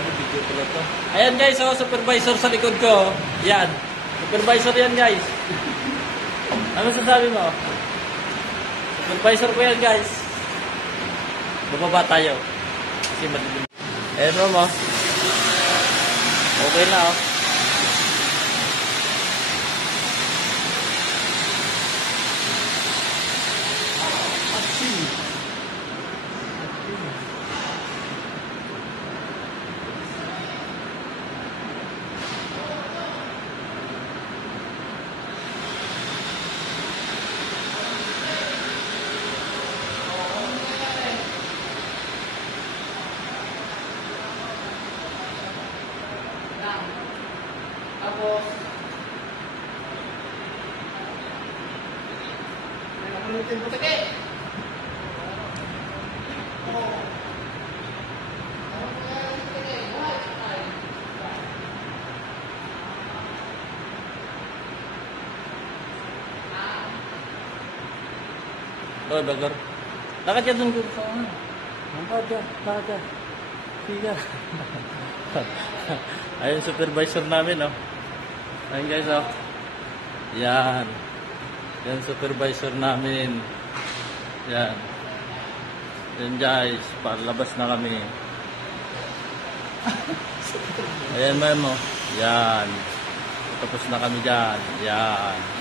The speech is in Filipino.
Gago, video pala to. Ayan guys, oh, supervisor sa likod ko. Yan. Supervisor yan guys. Ano sasabi mo? Supervisor ko yan guys. Bababa tayo. Kasi madilim. Ayan mo. Okay na oh. Tapos, nakulitin po sige. Oh, bagar. Lakad ka dun sa ano? Lakad ka. Sige. Ayun, supervisor namin, oh. Ayun, guys, oh. Yan. Yan, supervisor namin. Yan. Yan, guys. Palabas na kami. Ayan, ma'am, oh. Yan. Tapos na kami dyan. Yan.